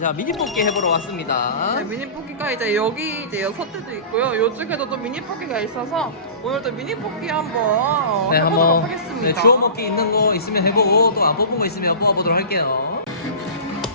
자 미니 뽑기 해보러 왔습니다. 네, 미니 뽑기가 이제 여기 이제 여섯 대도 있고요. 이쪽에도 또 미니 뽑기가 있어서 오늘도 미니 뽑기 한번 네, 해보도록 한번 하겠습니다. 네, 주워 먹기 있는 거 있으면 해보고 또 안 뽑은 거 있으면 뽑아보도록 할게요.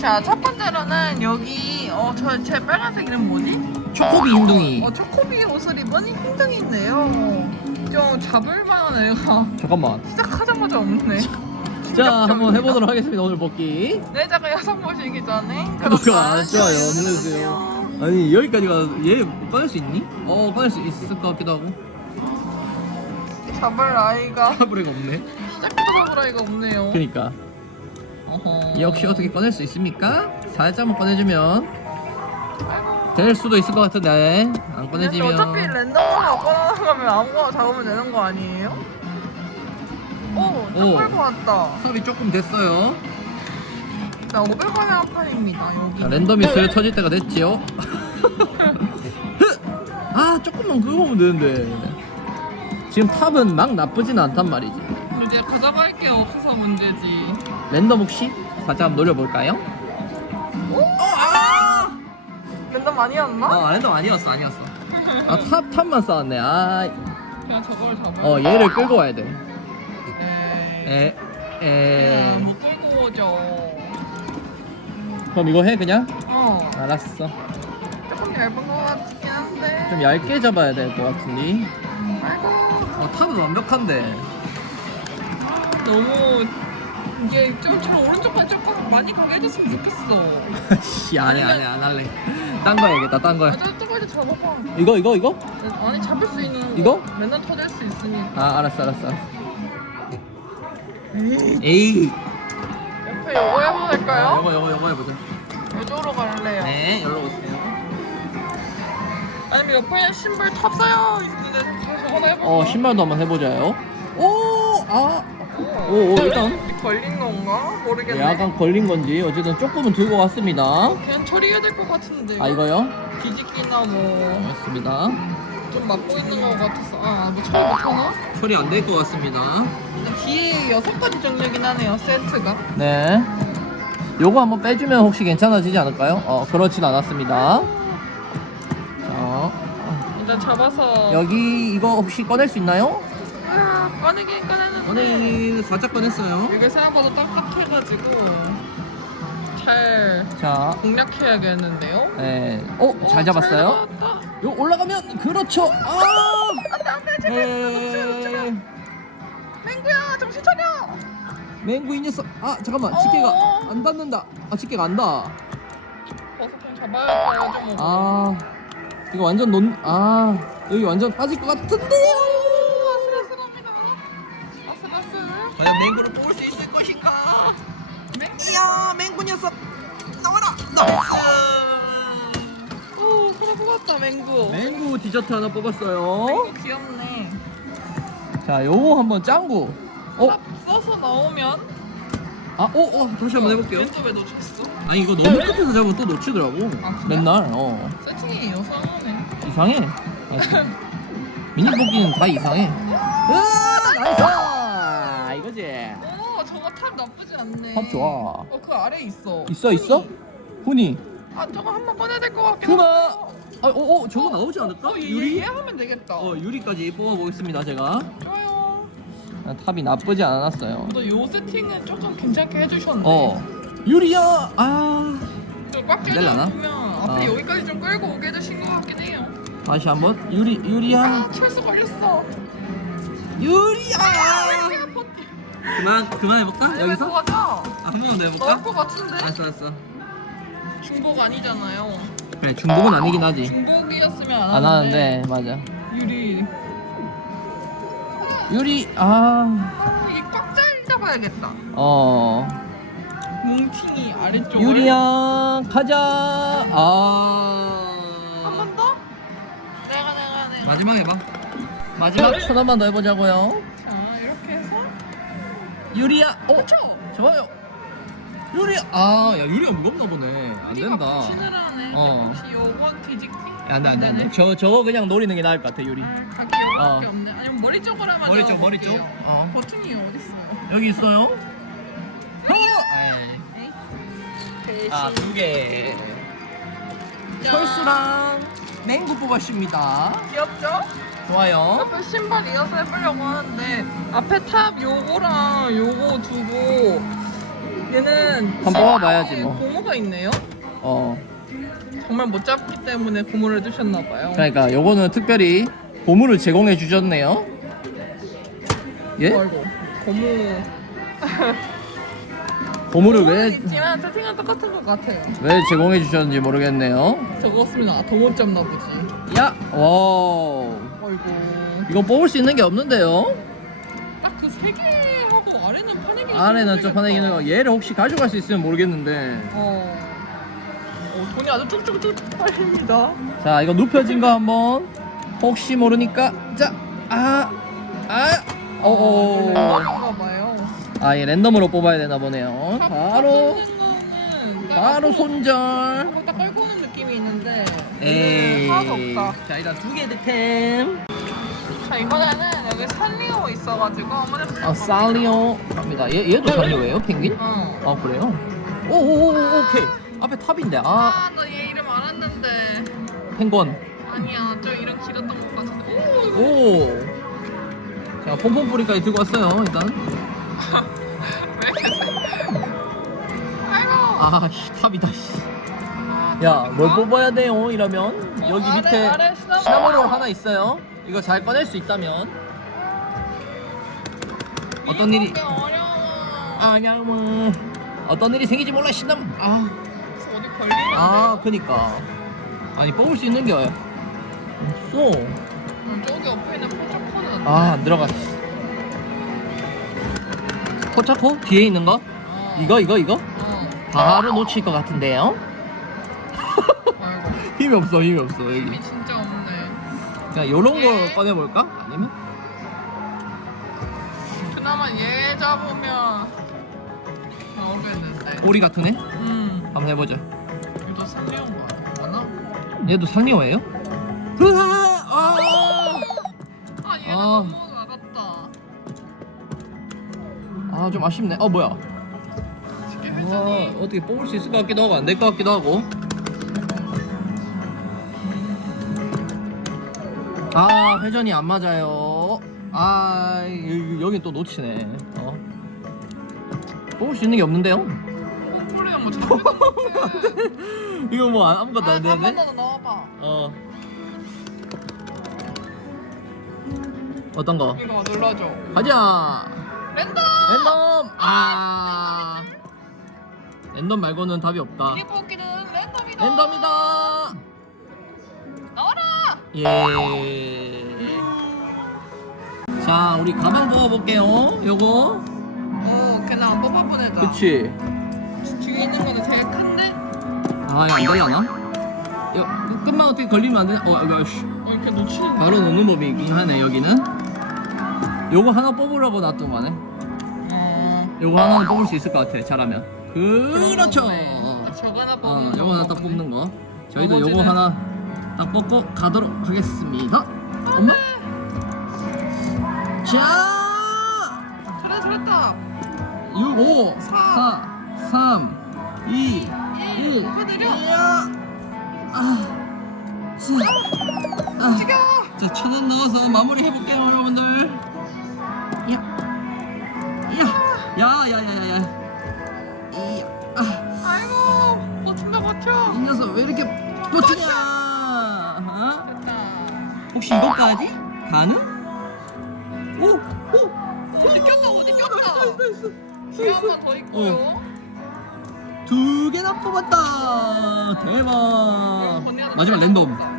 자, 첫 번째로는 여기 어, 저 제 빨간색 이름 뭐지? 초코비 흰둥이. 어, 초코비 옷을 입은 흰둥이 있네요. 좀 잡을 만한 애가 잠깐만. 시작하자마자 없네. 자 한번 해보도록 하겠습니다. 오늘 뽑기. 네, 잠깐 영상 보시기 전에 구독과 아, 좋아요 눌러주세요. 아니 여기까지 가 얘 꺼낼 수 있니? 어 꺼낼 수 있을 것 같기도 하고. 잡을 아이가 카브레가 없네. 시작부터 잡을 아이가 없네요. 그니까 어허. 역시 어떻게 꺼낼 수 있습니까? 살짝만 꺼내주면 아이고. 될 수도 있을 것 같은데 안 근데 꺼내지면. 어차피 랜덤으로 꺼내는 거면 아무거나 잡으면 되는 거 아니에요? 오, 오. 딱 끌고 왔다. 삽이 조금 됐어요. 자, 500원의 한 판입니다, 여기. 자, 랜덤이 슬 터질 때가 됐지요. 아 조금만 긁어보면 되는데 지금 탑은 막 나쁘진 않단 말이지. 이제 가져갈 게 없어서 문제지. 랜덤 혹시 살짝 한번 노려볼까요? 랜덤 아니었나? 어 랜덤 아니었어 아니었어. 아 탑 탑만 쌓았네. 아, 그냥 저걸 잡아요. 어 얘를 끌고 와야 돼. 네. 에, 에. 못 끌고 오죠. 그럼 이거 해 그냥? 어. 알았어. 조금 얇은 거 같긴 한데. 좀 얇게 잡아야 될 것 같은데. 아이고. 어 탑은 완벽한데. 너무 이게 좀, 좀 오른쪽까지 조금 많이 가게 해줬으면 좋겠어. 씨 안 해 안 해 안 할래. 딴 거 해야겠다 딴 거. 아, 저 잡아봐. 이거 이거 이거? 아니 잡을 수 있는 거. 이거? 맨날 터질 수 있으니까. 아 알았어 알았어. 에이. 옆에 요거 해도 될까요? 요거 요거 요거 해보자. 이쪽으로 갈래요. 네 열로 오세요. 아니면 옆에 신발 탑사요 있는데 저거 해볼까? 어 신발도 한번 해보자요. 오 아. 오, 오 일단 걸린 건가? 모르겠네. 약간 걸린 건지 어쨌든 조금은 들고 왔습니다. 그냥 처리해야 될 것 같은데. 아 이거요? 뒤집기나 뭐좀 맞습니다. 막고 있는 것 같아서 아뭐 처리 못하나? 처리 안 될 것 같습니다. 일단 뒤에 여섯 가지 종류긴 하네요 세트가. 네. 요거 한번 빼주면 혹시 괜찮아지지 않을까요? 어 그렇진 않았습니다. 자 일단 잡아서. 여기 이거 혹시 꺼낼 수 있나요? 아, 꺼내긴 꺼내는데. 꺼내 살짝 꺼냈어요. 이게 생각보다 딱딱해가지고 잘 자, 공략해야겠는데요. 네. 어, 잘 잡았어요. 잘 잡았다. 요 올라가면 그렇죠. 아! 안돼 안돼 제발 에... 맹구야 정신 차려. 맹구 이 녀석. 아, 잠깐만. 어. 집게가 안 닿는다. 아, 집게가 안 닿아. 버섯 좀 잡아야 돼. 좀. 아. 이거 완전 논 아, 여기 완전 빠질 것 같은데요. 맹구. 맹구 디저트 하나 뽑았어요. 맹구 귀엽네. 자, 요거 한번 짱구. 어? 아, 써서 나오면. 아, 어, 어, 다시 한번 해볼게요. 왼쪽에 놓쳤어? 아니 이거 너무 끝에서 잡으면 또 놓치더라고. 아? 맨날. 어. 세팅이 요상하네. 이상해. 아, 미니 뽑기는 다 이상해. 으아, 나이스. 이거지. 오 저거 탑 나쁘지 않네. 탑 좋아. 어그 아래 있어. 있어 있어? 훈이. 아 저거 한번 꺼내야 될 것 같긴 훈아. 한데. 아, 어, 어, 저거 나오지 않을까? 어, 얘, 유리? 얘, 얘 하면 되겠다. 어, 유리까지 뽑아보겠습니다, 제가. 좋아요. 아, 탑이 나쁘지 않았어요. 또요 세팅은 조금 괜찮게 해주셨네. 어. 유리야. 아. 좀꽉 내려나? 껴주면 앞에 어. 여기까지 좀 끌고 오게 해주신 것 같긴 해요. 다시 한번. 유리, 유리야. 아 철수 걸렸어. 유리야. 버티. 그만, 그만 해볼까? 여기서? 맹구 가자. 아, 한 번만 더 나올 해볼까? 것 같은데? 알았어, 알았어. 중복 아니잖아요. 그래, 중복은 아니긴 하지. 중복이었으면 안, 안 하는데, 맞아. 유리. 유리, 아. 이게 꽉잘 잡아야겠다. 어. 뭉팅이 아래쪽을. 유리야, 가자. 한 아. 번 더? 내가 내가 내가. 마지막 해봐. 마지막 천 원만 더 해보자고요. 자 이렇게 해서. 유리야, 어, 그쵸? 좋아요. 유리야, 아, 야 유리야 무겁나 보네. 안 된다. 하네. 어. 혹시 요거 뒤집기? 야, 안돼 안돼 안 돼. 저 저거 그냥 노리는 게 나을 것 같아 유리. 아, 각이 요거밖에 어. 없네. 아니면 머리 쪽으로 하면 머리 쪽, 머리 쪽. 볼게요. 어. 버튼이 어디 있어요? 여기 있어요. 어, 아이. 에이. 대신 아, 두 개. 짠. 철수랑 맹구 뽑았습니다. 귀엽죠? 좋아요. 옆에 신발 이어서 해보려고 하는데 앞에 탑 요거랑 요거 두고 얘는 한번 뽑아봐야지, 뭐. 고무가 있네요. 어. 정말 못 잡기 때문에 고무를 해주셨나 봐요. 그러니까 요거는 특별히 보물을 제공해 주셨네요. 예? 아이고 고무 보물을 왜, 있지만 세팅은 똑같은 것 같아요. 왜 제공해 주셨는지 모르겠네요. 쓰면 아, 더못 잡나 보지. 야! 와 아이고 이건 뽑을 수 있는 게 없는데요? 딱 그 세 개하고 아래는 파내기. 안에는 좀 파내기는 거. 얘를 혹시 가져갈 수 있으면 모르겠는데. 어. 어 돈이 아주 쭉쭉쭉 빨립니다. 자, 이거 눕혀진 거 한번. 혹시 모르니까. 자, 아, 아, 어어. 가 봐요. 아, 얘 랜덤으로 뽑아야 되나 보네요. 바로, 바로 손절. 딱 끌고 오는 느낌이 있는데 에이. 하나도 없다. 자, 일단 두개 득템. 자 이번에는 여기 살리오 있어가지고 한번 해볼게요. 아, 살리오. 갑니다. 얘, 얘도 살리오예요, 펭귄? 어. 아, 그래요? 오오오, 오케이. 앞에 탑인데. 아, 아, 나 얘 이름 알았는데 펭귄. 아니야, 좀 이름 길었던 것 같은데. 오, 오. 자, 폼폼 뿌리까지 들고 왔어요, 일단. 왜 이렇게 세? 아이고. 아, 씨, 탑이다, 씨. 아, 야, 뭘 탑인가? 뽑아야 돼요, 이러면? 어, 여기 아래, 밑에 아래 시나몬. 시나몬롤 하나 있어요. 이거 잘 꺼낼 수 있다면. 어떤 일이- 어려워. 아냐, 뭐. 어떤 일이 생기지 몰라, 시나몬. 아, 어디 걸리는데? 아, 그니까. 아니, 뽑을 수 있는 게 없어. 음, 저기 옆에 있는 포착코는 아, 안 들어갔어. 포차코? 뒤에 있는 거? 어. 이거, 이거, 이거? 어. 바로 놓칠 것 같은데요? 아이고. 힘이 없어, 힘이 없어, 여기. 힘이 진짜. 자, 요런 거 예. 꺼내볼까? 아니면? 그나마 얘 잡으면 모르겠는데. 오리 같은 애? 음. 한번 해보자. 이거 살리온 거 아니야? 얘도 살리오예요? 으아! 아! 아 얘가 아. 너무 나갔다. 아, 좀 아쉽네. 어, 뭐야? 와, 회전이 어떻게 뽑을 수 있을 것 같기도 하고 안 될 것 같기도 하고. 아, 회전이 안 맞아요. 아, 여기, 여긴 또 놓치네. 어. 뽑을 수 있는 게 없는데요? 폴리랑 뭐 못해. 이거 뭐 아무것도 아, 안 한번 되네? 더 넣어봐. 어. 어떤 거? 이거 눌러줘. 가자! 랜덤. 랜덤! 아. 랜덤 말고는 답이 없다. 뽑기는 랜덤이다. 랜덤이다! 예. 자, 우리 가방 뽑아볼게요. 요거. 오, 걔는 안 뽑아보내자. 그치. 뒤에 있는 거는 제일 큰데. 아, 이거 안 되려나? 이거 끝만 어떻게 걸리면 안 되나? 어, 이거, 씨. 어, 이렇게 놓치는 거. 바로 놓는 법이긴 하네, 여기는. 요거 하나 뽑으라고 놔둔 거네. 어. 요거 하나는 뽑을 수 있을 것 같아, 잘하면. 그렇죠. 딱 저거 하나 어, 뽑는 요거 하나 딱. 뽑는 거. 저희도 요거 나머지는- 하나 딱 뽑고 가도록 하겠습니다. 엄마? 자! 잘했다, 잘했다. 6, 5, 4, 3, 2, 1. 오빠 내려. 아, 자, 아, 죽여. 자, 천원 넣어서 마무리 해볼게요, 이것까지 가능? 오, 오, 어디 꼈다, 어디 꼈다. 있어, 있어, 있어. 한번더 있고요. 어. 두 개나 뽑았다. 대박. 마지막 랜덤. 봐.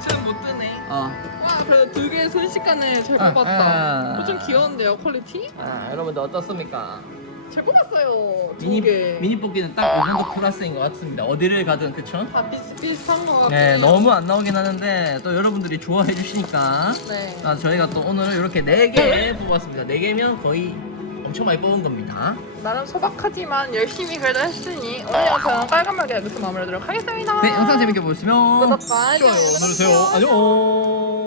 지금 못 뜨네. 아, 와, 그래도 두 개의 순식간에 잘 아, 뽑았다. 아. 어, 좀 귀여운데요, 퀄리티? 아, 여러분들 어떻습니까? 잘 뽑았어요. 두 미니 개. 미니 뽑기는 딱 이 정도 클래스인 것 같습니다. 어디를 가든 그쵸? 다 비슷비슷한 거 같고. 네, 너무 안 나오긴 하는데 또 여러분들이 좋아해 주시니까 네. 아, 저희가 또 오늘 이렇게 네 개 뽑았습니다. 네 개면 거의 엄청 많이 뽑은 겁니다. 나름 소박하지만 열심히 그래도 했으니 오늘 영상 깔끔하게 여기서 마무리하도록 하겠습니다. 네, 영상 재밌게 보셨으면 구독과 좋아요 눌러주세요. 안녕.